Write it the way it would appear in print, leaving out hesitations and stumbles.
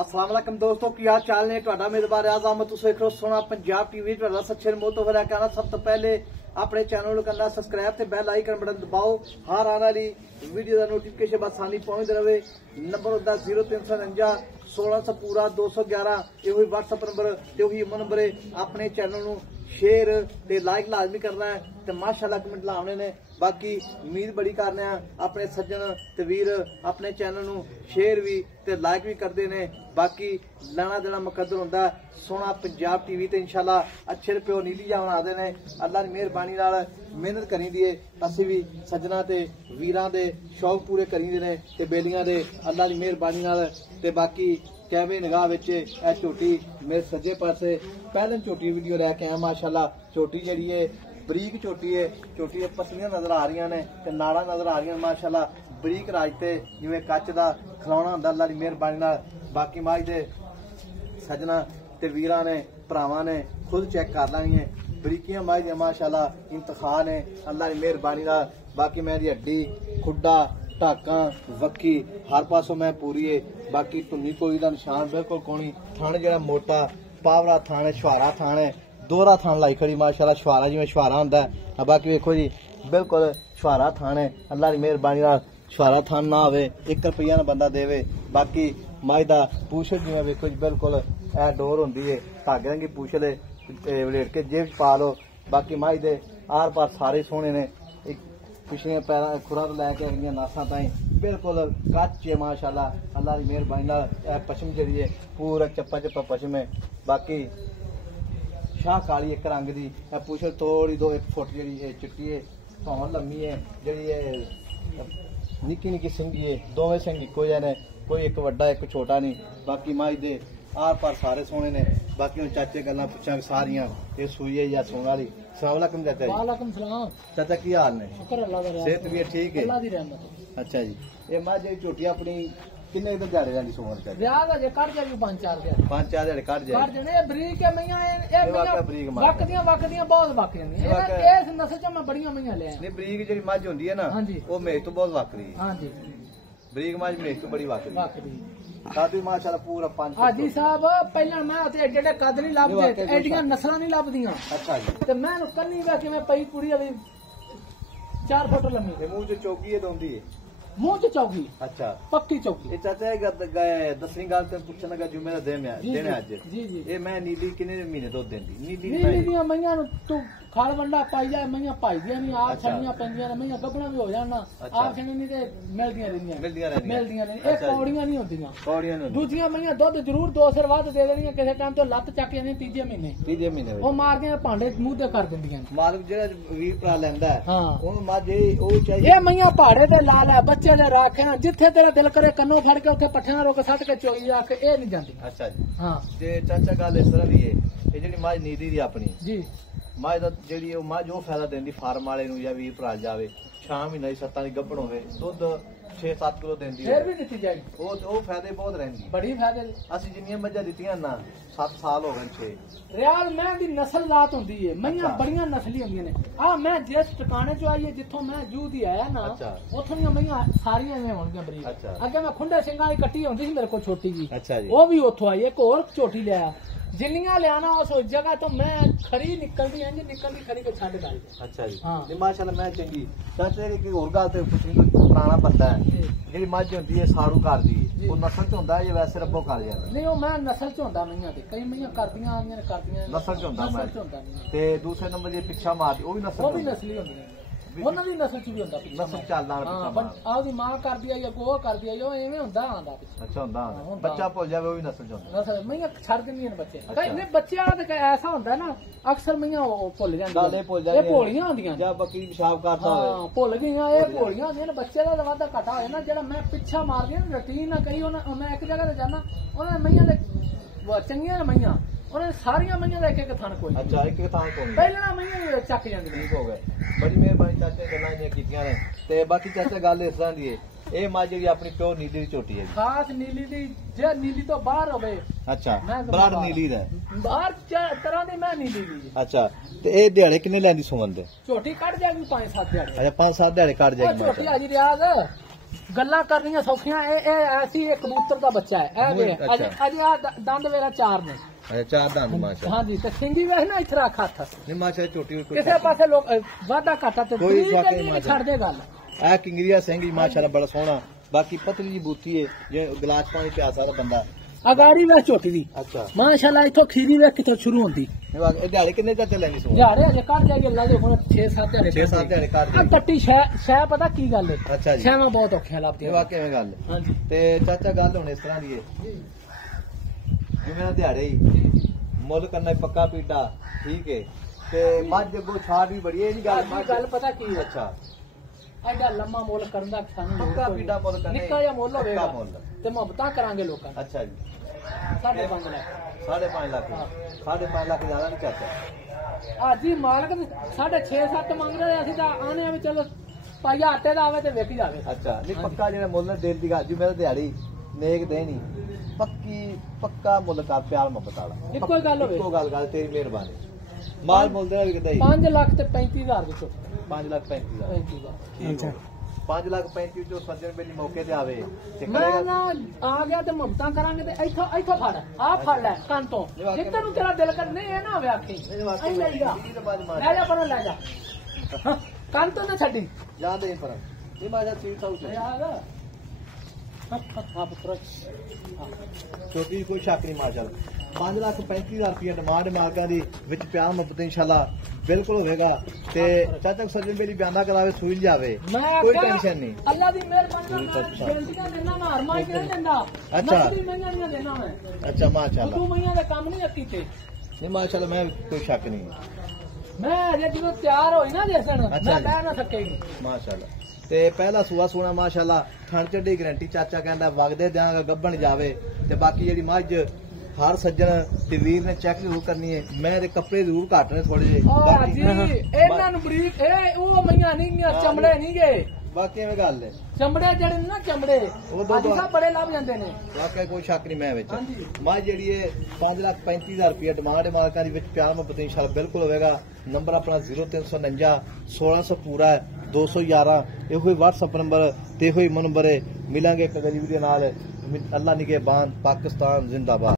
अस्सलाम वालेकुम दोस्तों की हाल चाल ने ਤੁਹਾਡਾ ਮੇਜ਼ਬਾਨ ਰਿਆਜ਼ ਅਹਿਮਦ ਤੁਸੀਂ ਦੇਖ ਰਹੇ ਹੋ ਸੋਹਣਾ ਪੰਜਾਬ ਟੀਵੀ ਤੁਹਾਡਾ ਸੱਚੇ ਮੋਹ ਤੋਂ ਫਿਰ ਕਹਿਣਾ ਸਭ ਤੋਂ ਪਹਿਲੇ ਆਪਣੇ ਚੈਨਲ ਨੂੰ ਕਰਨਾ ਸਬਸਕ੍ਰਾਈਬ ਤੇ ਬੈਲ ਆਈਕਨ ਬਟਨ ਦਬਾਓ ਹਰ ਆਉਣ ਵਾਲੀ ਵੀਡੀਓ ਦਾ ਨੋਟੀਫਿਕੇਸ਼ਨ ਬਸਾਨੀ ਪਹੁੰਚਦੇ ਰਹੇ ਨੰਬਰ ਹੁੰਦਾ 0349 1600 पूरा 211 ਇਹੋ ਹੀ WhatsApp ਨੰਬਰ ਤੇ ਉਹੀ ਨੰਬਰ ਹੈ ਆਪਣੇ ਚੈਨਲ ਨੂੰ शेयर ते लाइक लाजमी करना है ते माशाअल्लाह कमेंट लाने ने बाकी उम्मीद बड़ी करने अपने सज्जन ते वीर अपने चैनल नू शेयर भी ते लाइक भी करते ने बाकी लेना देना मुकद्दर हुंदा सोहना पंजाब टीवी ते इंशाअल्लाह अच्छे रुपये नीली जा बनाते ने अल्लाह की मेहरबानी नाल मेहनत करी दी असीं भी सज्जना ते वीरां दे शौक पूरे करी दे ने ते बेलियां दे अल्लाह की मेहरबानी नाल ते बाकी कैमरे निगाह विच ए झोटी मेरे सज्जे पासे पहले झोटी वीडियो लैके आया माशाअल्लाह झोटी जिहड़ी है बरीक झोटी है झोटी दे पसलियां नजर आ रही ने ते नाड़ा नजर आ रही माशाअल्लाह बरीक राजते जिवें कच दा खिलौना हुंदा अल्लाह दी मेहरबानी नाल बाकी माज दे सजना ते वीरां ने भरावां ने खुद चेक कर लैनी है बरीकियां माज दी माशाअल्लाह इंतखाब ने अल्लाह दी मेहरबानी नाल बाकी मैं दी हड्डी खुड्डा ढाका वक्की हर पासों मैं पूरी है बाकी धुनी कोई दा निशान बिल्कुल कोनी थान जरा मोटा पावरा थान है छुहारा थान है दोहरा थान लाई खड़ी माशाअल्लाह छुहारा जिवें छुहारा हुंदा है बाकी वेखो जी बिल्कुल छुहारा थान है अल्लाह की मेहरबानी नाल छुहारा थान ना होवे 1 रुपया ना बंदा देवे बाकी माई दा पूछल जिवें वेखो जी बिल्कुल ए डोर हुंदी है धागे रंगी पूछल वलेट के जेब च पा लो बाकी माई दे आर पार सारे सोहने ने पिछले पैर खुरा तो लैके अगलियां नासा ताई बिल्कुल कच है माशाअल्लाह अल्लाह की मेहरबानी नाल पश्चिम जी है पूरा चप्पा चप्पा पश्चिम है बाकी शाह काली एक रंग की पूछल थोड़ी 2-1 फुट जी चिट्टी है धौन लम्मी है जी निक्की निक्की सिंगी है दोवें सिंह इको जे ने कोई एक वड्डा एक छोटा नहीं बाकी माई दे आर पार सारे सोने ने बाकी हम चाचे गल्लां पुछां सारियां ये सूई है या सोने वाली अस्सलाम वालेकुम चाचा जी वालेकुम सलाम चाचा की हाल ने शुक्र अल्लाह दा सेहत भी ठीक है अल्लाह दी रहमत अच्छा जी ये मां जी झोटी अपनी किन्ने दिन दिहाड़े जानी सोमन कर ब्याह अजे कट जाई 5-4 दिहाड़े कट जाए ए बरीक है मैयां ए मैयां वकदियां बहुत वक जांदियां इस नस्ल च मैं बड़ियां मैयां ले नहीं बरीक जेडी मझ हुंदी है ना ओ मेज तो बहुत वकदी है हां जी बरीक मझ मेज तो बड़ी वकदी काफी माशाअल्लाह पूरा 5 हाजी साहब पहला मैं ते एडे कद नहीं लभदे एडियां नस्लां नहीं लभदियां अच्छा जी ते मैं कन्नी वे किवें पई कुड़ी अभी 4 फुट लम्मी ते मुंह च चौकी है दोंदी है मुंह च चौकी अच्छा पक्की चौकी चाचा दसवीं गल ते पुछन लगा जुमे दा दिन है अज जी जी ये मैं नीली किन्ने महीने दुध देंदी नीली दी मैयां तू खाल वंडा पाई जाए मैयां पाईदियां नहीं आप छड़ियां पैंदियां ने मैयां गबना भी हो जाना आप छड़ी नहीं ते मिलदियां रहंदियां ए कौड़ियां नहीं होंदियां दूजियां मैयां दुध जरूर 2 सिर वध दे देणियां किसी टाइम तो लत चक जानी तीजे महीने ओ मारदियां भांडे मूंह ते कर दिंदियां मालिक जेड़ा वीर भरा लैंदा है ओनु माजे ओ चाहिए ए मैयां पहाड़े ते ला ला बच्चे दे राखे जिथे तेरा दिल करे कन्नो फड़ के उथे पट्ठे ना रोक सट के चोई आके ए नहीं जांदी अच्छा जी हां ते चाचा गल इस तरह दी है ए जेडी माज नीदी दी अपनी जी माज दा जेडी ओ माज जो फायदा देंदी फार्म वाले नु या वीर भरा जावे 6 महीने 7 दी गब्बड़ होवे दुध 6-7 किलो देंदी फिर भी दित्ती जाए ओ फायदे बहुत रहंदी बड़ी फायदे असि जिन्नियां मज्जां दित्तियां ना 7 साल हो गए 6 रियाल मैं दी नस्ल लात हुंदी है मैयां बड़ियां नस्ली हुंदियां ने आ मैं जिस ठिकाने चो आई है जिथों मैं जू दी आया ना उथों दी मैयां सारियां में होणगियां बरीक अगे मैं खुंडे सिंगां दी कट्टी हुंदी सी मेरे को छोटी जी अच्छा जी ओ भी उथों आई एक और छोटी ले आया जिन्नियां लियाना उस जगह तो मैं खरी निकलदी खरी को छड़ गई अच्छा जी हां माशाल्लाह मैं चंगी चाचे की और गल ते पुछनी पुराना बंदा है जेडी मझ होंदी है सारू कर दी वो नस्ल च हुंदा है वैसे रब्बो कर जांदा नहीं ओ मैं नस्ल च हुंदा मैयां दे कई मैयां करदियां आंदियां नस्ल च हुंदा मैं ते दूसरे नंबर जे पिछा मारदी ओ भी नस्ली होंदी ਉਹਨਾਂ ਦੀ ਨਸਲ ਚ ਵੀ ਹੁੰਦਾ ਨਸਲ ਚੱਲਦਾ ਆਪਦੀ ਮਾਂ ਕਰਦੀ ਆਈ ਅੱਗੋਂ ਉਹ ਕਰਦੀ ਆਈ ਉਹ ਐਵੇਂ ਹੁੰਦਾ ਆਂਦਾ ਅੱਛਾ ਹੁੰਦਾ ਬੱਚਾ ਭੁੱਲ ਜਾਵੇ ਉਹ ਵੀ ਨਸਲ ਚ ਹੁੰਦਾ ਨਸਲ ਮਈਆਂ ਛੱਡ ਦਿੰਦੀਆਂ ਨੇ ਬੱਚੇ ਕਈ ਬੱਚਿਆਂ ਦਾ ਐਸਾ ਹੁੰਦਾ ਨਾ ਅਕਸਰ ਮਈਆਂ ਭੁੱਲ ਜਾਂਦੀਆਂ ਇਹ ਭੋਲੀਆਂ ਹੁੰਦੀਆਂ ਜਾਂ ਬੱਕਰੀ ਪਿਸ਼ਾਬ ਕਰਦਾ ਹੋਵੇ ਹਾਂ ਭੁੱਲ ਗਈਆਂ ਇਹ ਭੋਲੀਆਂ ਹੁੰਦੀਆਂ ਨੇ ਬੱਚੇ ਦਾ ਵਾਧਾ ਘਟਾ ਹੋਇਆ ਨਾ ਜਿਹੜਾ ਮੈਂ ਪਿੱਛਾ ਮਾਰਦੀ ਨਾ ਰੁਟੀਨ ਨਾ ਕਈ ਉਹਨਾਂ ਮੈਂ ਇੱਕ ਜਗ੍ਹਾ ਤੇ ਜਾਣਾ ਉਹਨਾਂ ਨੇ ਮਈਆਂ ਦੇ ਚੰਗੀਆਂ ਨੇ ਮਈਆਂ उन्होंने सारिया मैयां एक थान कोई अच्छा एक थान कोई पहले ना मैयां चक जांदी ठीक हो गए बड़ी मेहरबानी चाचे गल्लां इन्नियां कीतियां ने ते बाकी चाचा गल इस तरह दी है ए मां जेडी अपनी प्योर नीली दी झोटी है खास नीली दी जे नीली तो बाहर होवे अच्छा ब्लड नीली दा बाहर तरह दी मैं नीली दी अच्छा ते ए दिहाड़े किन्ने लैंदी सुमन दे झोटी कट जाएगी 5-7 दिहाड़े अच्छा 5-7 दिहाड़े कट जाएगी झोटी हाजी रियाज ਗੱਲਾਂ ਕਰਨੀਆਂ ਸੌਖੀਆਂ। ਇਹ ਐਸੀ ਇੱਕ ਕਬੂਤਰ ਦਾ ਬੱਚਾ ਹੈ। ਇਹ ਵੇ ਅਜੇ ਆ ਦੰਦ ਵੇਰਾ 4 ਨੇ। ਚਾਰ ਦੰਦ ਮਾਸ਼ਾ। ਹਾਂਜੀ ਤੇ ਸਿੰਗੀ ਵੇਖ ਨਾ ਇੱਥੇ ਰੱਖ ਹੱਥ ਨਹੀਂ ਮਾਸ਼ਾ ਝੋਟੀ ਕਿਸੇ ਪਾਸੇ ਲੋਕ ਵਾਧਾ ਘਾਟਾ ਤੇ ਨਹੀਂ ਛੱਡਦੇ ਗੱਲ। ਇਹ ਕਿੰਗਰੀਆ ਸਿੰਘ ਜੀ ਮਾਸ਼ਾਅੱਲਾ ਬੜਾ ਸੋਹਣਾ। ਬਾਕੀ ਪਤਲੀ ਜੀ ਬੂਤੀ ਹੈ ਜੇ ਗਲਾਸ ਪਾਣੀ ਪਿਆ ਸਕਦਾ ਬੰਦਾ। ਅਗਾੜੀ ਵੇਖ ਝੋਟੀ ਦੀ। ਅੱਛਾ ਮਾਸ਼ਾਅੱਲਾ ਇੱਥੋਂ ਖੀਰੀ ਵੇਖ ਕਿੱਥੋਂ ਸ਼ੁਰੂ ਹੁੰਦੀ। ਇਹ ਦਿਹਾੜੇ ਕਿੰਨੇ ਚਾਚੇ ਲੈਣੀ ਸੋ? ਦਿਹਾੜੇ ਅਜੇ ਕੱਢ ਜਾਈਏ ਅੱਲਾ ਦੇ ਹੁਣ 6-7 ਦਿਹਾੜੇ। 6-7 ਦਿਹਾੜੇ ਕੱਢ ਜਾਈਏ। ਕੱਟੀ ਸ਼ੈ ਪਤਾ ਕੀ ਗੱਲ ਹੈ? ਅੱਛਾ ਜੀ। ਸ਼ੈਵਾਂ ਬਹੁਤ ਔਖੀਆਂ ਲੱਭਦੀਆਂ। ਇਹ ਵਾਕਿਆ ਐਵੇਂ ਗੱਲ ਹੈ। ਹਾਂਜੀ ਤੇ ਚਾਚਾ ਗੱਲ ਹੁਣ ਇਸ ਤਰ੍ਹਾਂ ਦੀ ਹੈ ਜਿਵੇਂ ਦਿਹਾੜੇ ਹੀ ਮੁੱਲ ਕਰਨਾ ਪੱਕਾ ਪੀਟਾ ਠੀਕ ਹੈ ਤੇ ਮੱਝ ਅੱਗੋਂ ਛਾਟ ਵੀ ਬੜੀ ਹੈ। ਇਹ ਗੱਲ ਪਤਾ ਕੀ ਹੈ? ਅੱਛਾ ਐਡਾ ਲੰਮਾ ਮੁੱਲ ਕਰਨ ਦਾ ਸਾਨੂੰ ਪੱਕਾ ਪੀਟਾ ਮੁੱਲ ਕਰਨਾ ਨਿੱਕਾ ਜਿਹਾ ਮੁੱਲ ਹੋਵੇਗਾ ਤੇ ਮੁਹੱਬਤਾਂ ਕਰਾਂਗੇ ਲੋਕਾਂ ਨਾਲ। ਅੱਛਾ ਜੀ 5.5 ਲੱਖ 5.5 ਲੱਖ 5.5 ਲੱਖ ਜ਼ਿਆਦਾ ਨਹੀਂ ਚਾਚਾ। ਅੱਜ ਹੀ ਮਾਲਕ 6.5-7 ਮੰਗ ਰਹੇ ਅਸੀਂ ਤਾਂ ਆਨੇ ਆ ਵੀ ਚਲੋ ਪਾਈਆ ਆਟੇ ਦਾ ਆਵੇ ਤੇ ਵੇਖ ਜਾਵੇ। ਅੱਛਾ ਨਹੀਂ ਪੱਕਾ ਜਿਹੜਾ ਮੁੱਲ ਦਿਲ ਦੀ ਗੱਲ ਜੀ ਮੇਰਾ ਦਿਹਾੜੀ ਨੇਕ ਦੇ ਨਹੀਂ ਪੱਕਾ ਮੁੱਲ ਕਰ ਪਿਆਰ ਮੁਹੱਬਤ ਵਾਲਾ ਇੱਕੋ ਹੀ ਗੱਲ ਹੋਵੇ। ਇੱਕੋ ਗੱਲ ਤੇਰੀ ਮਿਹਰਬਾਨੀ। ਮਾਲ ਮੁੱਲ ਦੇਣਾ ਵੀ ਕਿਦਾਂ 5 ਲੱਖ ਤੇ 35,000 ਵਿੱਚੋਂ 5,35,000 ਅੱਛਾ 5,35,000 ਚੋਂ ਸੱਜਣ ਮੇਰੀ ਮੌਕੇ ਤੇ ਆਵੇ ਤੇ ਮੈਂ ਕਰੇਗਾ। ਨਾ ਆ ਗਿਆ ਤੇ ਮੁਹੱਬਤਾਂ ਕਰਾਂਗੇ ਤੇ ਇੱਥੋਂ ਫੜ ਆ ਫੜ ਲੈ ਕੰਨ ਤੋਂ ਜਿੱਦਾਂ ਨੂੰ ਤੇਰਾ ਦਿਲ ਕਰ ਨਹੀਂ ਇਹ ਨਾ ਹੋਵੇ ਆਖੀ ਲੈ ਜਾ ਪਰ ਲੈ ਜਾ ਕੰਨ ਤੋਂ ਨਾ ਛੱਡੀ ਯਾਦ ਹੈ ਪਰ ਇਹ ਮਾਜਾ ਸੀਟ ਹਾਊਸ ਹੈ ਯਾਰ ਹਾਂ ਪੁੱਤਰ ਛੋਟੀ ਕੋਈ ਸ਼ੱਕ ਨਹੀਂ ਮਾਜਾ 5,35,000 ਰੁਪਏ ਡਿਮਾਂਡ ਮਾਲਕਾਂ ਦੀ ਵਿੱਚ ਪਿਆਰ ਮੁਹੱਬਤ ਇਨਸ਼ਾਅੱਲਾ ਬਿਲਕੁਲ ਹੋਵੇਗਾ ਤੇ ਚਾਚਾ ਸੱਜਣ ਮੇਰੀ ਬਿਆਨਾ ਕਰਾਵੇ ਸੂਝ ਜਾਵੇ ਕੋਈ ਟੈਨਸ਼ਨ ਨਹੀਂ। ਅੱਲਾ ਦੀ ਮਿਹਰਬਾਨੀ ਨਾਲ ਬੇਨਤੀਆਂ ਦੇਣਾ ਮੈਂ ਹਰਮਾਈ ਨਹੀਂ ਦਿੰਦਾ। ਅੱਛਾ ਨਕਦੀ ਮਹੀਆਂ ਨਹੀਂ ਦੇਣਾ ਮੈਂ। ਅੱਛਾ ਮਾਸ਼ਾਅੱਲਾ ਤੂੰ ਮਹੀਆਂ ਦਾ ਕੰਮ ਨਹੀਂ ਅੱਕੀ ਤੇ ਨਹੀਂ ਮਾਸ਼ਾਅੱਲਾ ਮੈਂ ਕੋਈ ਸ਼ੱਕ ਨਹੀਂ ਮੈਂ ਅਜੇ ਜਦੋਂ ਤਿਆਰ ਹੋਈ ਨਾ ਜੇਸਣ ਮੈਂ ਕਹਿ ਨਾ ਸਕੇਗੀ ਮਾਸ਼ਾਅੱਲਾ। ਤੇ ਪਹਿਲਾ ਸੂਆ ਸੋਣਾ ਮਾਸ਼ਾਅੱਲਾ ਥਣ ਚੱਡੀ ਗਰੰਟੀ ਚਾਚਾ ਕਹਿੰਦਾ ਵਗਦੇ ਦਿਆਂਗਾ ਗੱਭਣ ਜਾਵੇ ਤੇ ਬਾਕੀ ਜਿਹੜੀ ਮੱਝ ਹਰ ਸੱਜਣ ਤੇ ਵੀਰ ਨੇ ਚੈੱਕ ਜ਼ਰੂਰ ਕਰਨੀ ਹੈ। ਮੈਂ ਇਹਦੇ ਕੱਪੜੇ ਜ਼ਰੂਰ ਘੱਟ ਨੇ ਥੋੜੇ ਜਿਹੇ ਬਾਕੀ ਇਹਨਾਂ ਨੂੰ ਬਰੀਕ ਇਹ ਉਹ ਮਈਆਂ ਨਹੀਂ ਗੀਆਂ ਚਮੜੇ ਨਹੀਂ ਗਏ ਬਾਕੀ ਐਵੇਂ ਗੱਲ ਹੈ ਚਮੜੇ ਜਿਹੜੇ ਨੇ ਨਾ ਚਮੜੇ ਅੱਜ ਸਭ ਬੜੇ ਲੱਭ ਜਾਂਦੇ ਨੇ। ਵਾਕਿਆ ਕੋਈ ਸ਼ੱਕ ਨਹੀਂ ਮੈਂ ਵਿੱਚ ਮੱਝ ਜਿਹੜੀ ਹੈ 5,35,000 ਰੁਪਏ ਡਿਮਾਂਡ ਮਾਲਕਾਂ ਦੀ ਵਿੱਚ ਪਿਆਰ ਮੁਹੱਬਤ ਇਨਸ਼ਾਅੱਲਾ ਬਿਲਕੁਲ ਹੋਵੇਗਾ। ਨੰਬਰ ਆਪਣਾ 0349 1600 ਪੂਰਾ 211 ਇਹੋ ਹੀ WhatsApp ਨੰਬਰ ਤੇ ਇਹੋ ਹੀ ਨੰਬਰ ਹੈ। ਮਿਲਾਂਗੇ ਇੱਕ ਅਗਲੀ ਵੀਡੀਓ ਨਾਲ। ਅੱਲਾ ਨਿਗਹਿਬਾਨ ਪਾਕਿਸਤਾਨ ਜ਼ਿੰਦਾਬਾਦ।